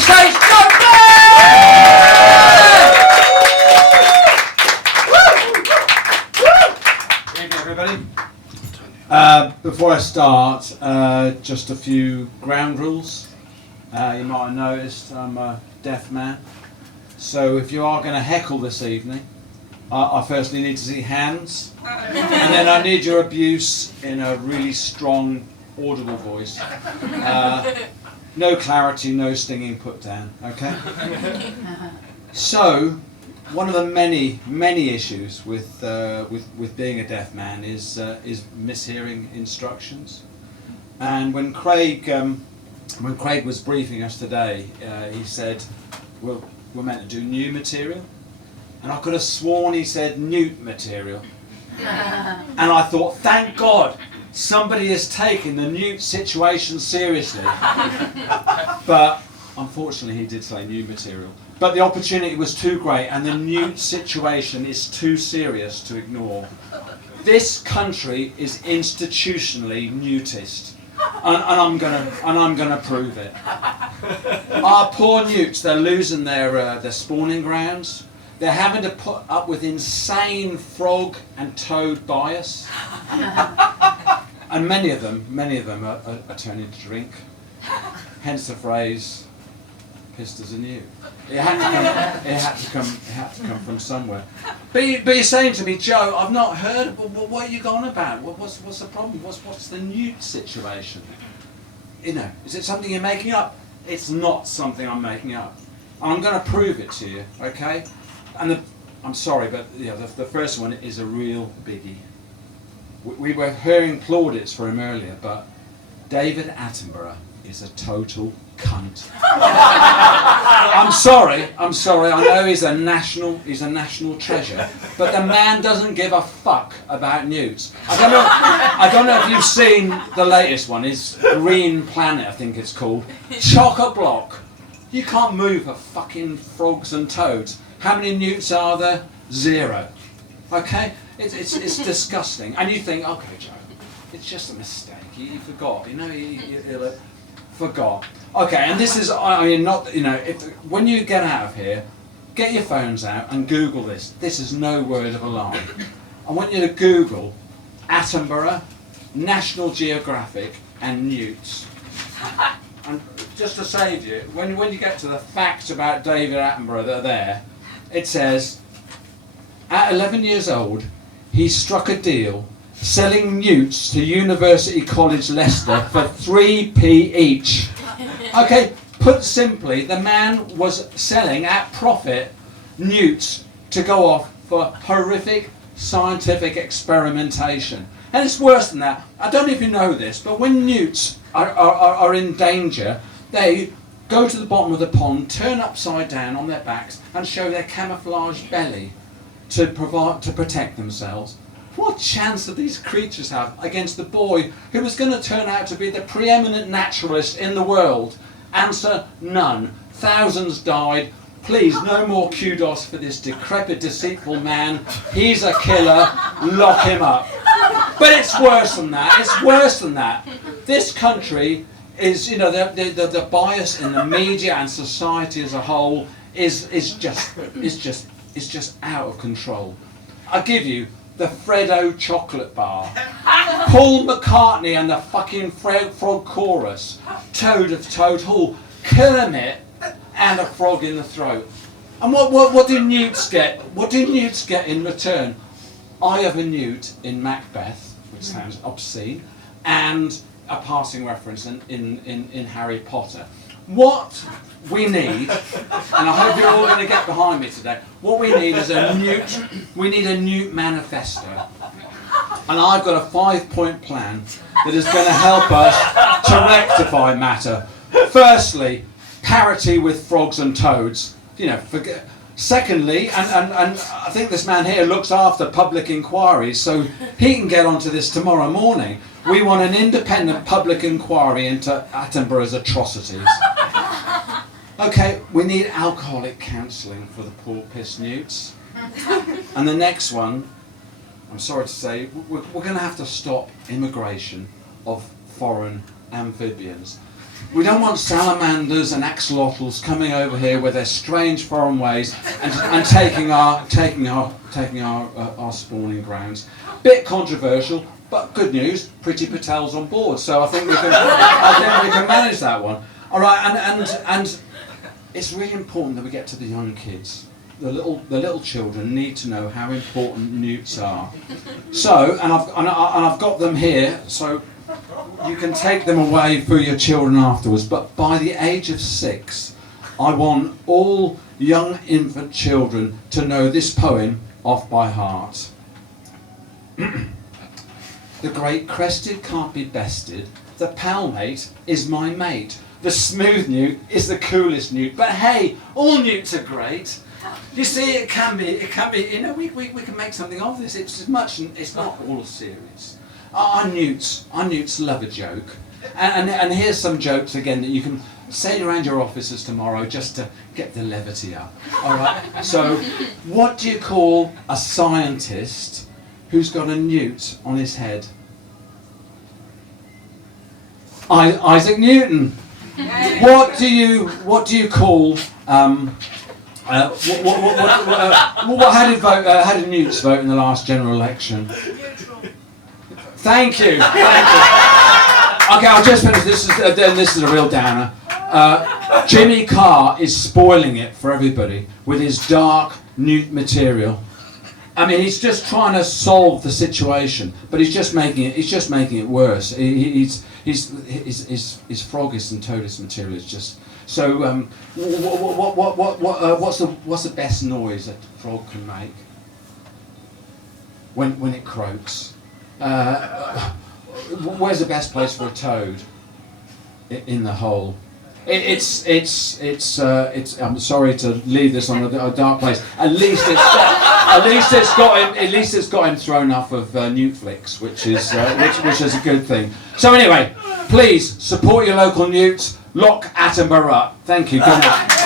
stage, Good evening, everybody. Before I start, just a few ground rules. You might have noticed I'm a deaf man. So if you are going to heckle this evening, I firstly need to see hands, and then I need your abuse in a really strong, audible voice. No clarity, no stinging put down, okay? So, one of the many issues with being a deaf man is mishearing instructions. And when Craig was briefing us today, he said, we're meant to do new material. And I could have sworn he said newt material. And I thought, thank God, somebody is taking the newt situation seriously. But unfortunately he did say new material. But the opportunity was too great and the newt situation is too serious to ignore. This country is institutionally newtist. And I'm gonna prove it. Our poor newts, they're losing their spawning grounds. They're having to put up with insane frog and toad bias. And many of them are turning to drink. Hence the phrase, pissed as a newt. It had to come from somewhere. But you're saying to me, Joe, I've not heard of what are you going about? What's the problem? What's the newt situation? You know, is it something you're making up? It's not something I'm making up. I'm going to prove it to you, okay? And I'm sorry, but the first one is a real biggie. We were hearing plaudits for him earlier, but David Attenborough is a total cunt. I'm sorry. I know he's a national treasure, but the man doesn't give a fuck about newts. I don't know if you've seen the latest one. It's Green Planet, I think it's called. Chock-a-block. You can't move for fucking frogs and toads. How many newts are there? 0. Okay? It's disgusting. And you think, okay, Joe, it's just a mistake. You forgot. You know, you forgot. Okay, and this is, I mean, not, you know, when you get out of here, get your phones out and Google this. This is no word of a lie. I want you to Google Attenborough, National Geographic, and newts. And just to save you, when you get to the facts about David Attenborough that are there, it says, at 11 years old, he struck a deal selling newts to University College Leicester for 3p each. Okay, put simply, the man was selling at profit newts to go off for horrific scientific experimentation. And it's worse than that. I don't know if you know this, but when newts are in danger, they go to the bottom of the pond, turn upside down on their backs and show their camouflaged belly to protect themselves. What chance do these creatures have against the boy who was going to turn out to be the preeminent naturalist in the world? Answer, none. Thousands died. Please, no more kudos for this decrepit, deceitful man. He's a killer. Lock him up. But it's worse than that. It's worse than that. This country is, you know, the bias in the media and society as a whole is just out of control. I'll give you the Freddo chocolate bar, Paul McCartney and the fucking frog chorus, Toad of Toad Hall, Kermit and a frog in the throat. And what do newts get? What do newts get in return? I have a newt in Macbeth, which sounds obscene, and a passing reference in Harry Potter. What we need, and I hope you're all going to get behind me today, what we need is a newt manifesto. And I've got a 5-point plan that is going to help us to rectify matter. Firstly, parity with frogs and toads. You know, secondly, and I think this man here looks after public inquiries, so he can get onto this tomorrow morning. We want an independent public inquiry into Attenborough's atrocities. Okay, we need alcoholic counselling for the poor piss newts. And the next one, I'm sorry to say, we're going to have to stop immigration of foreign amphibians. We don't want salamanders and axolotls coming over here with their strange foreign ways and taking our spawning grounds. Bit controversial, but good news. Priti Patel's on board, so I think we can manage that one. All right, and it's really important that we get to the young kids. The little children need to know how important newts are. So, and I've got them here, so you can take them away for your children afterwards. But by the age of 6, I want all young infant children to know this poem off by heart. The great crested can't be bested. The palmate is my mate. The smooth newt is the coolest newt. But hey, all newts are great. You see, it can be, you know, we can make something of this. It's not all serious. Our newts love a joke. And here's some jokes again that you can say around your offices tomorrow just to get the levity up. All right? So, what do you call a scientist who's got a newt on his head? Isaac Newton. What do you call how did newts vote in the last general election? Neutral. Thank you. Okay, I'll just finish. This is a real downer. Jimmy Carr is spoiling it for everybody with his dark newt material. I mean, he's just trying to solve the situation, but he's just making it worse. His Frogis and Toadis material is just so. What's the best noise that a frog can make when it croaks? Where's the best place for a toad? In the hole. I'm sorry to leave this on a dark place. At least it's got him thrown off of Newtflix, which is a good thing. So anyway, please support your local newts. Lock Attenborough up. Thank you. Good night.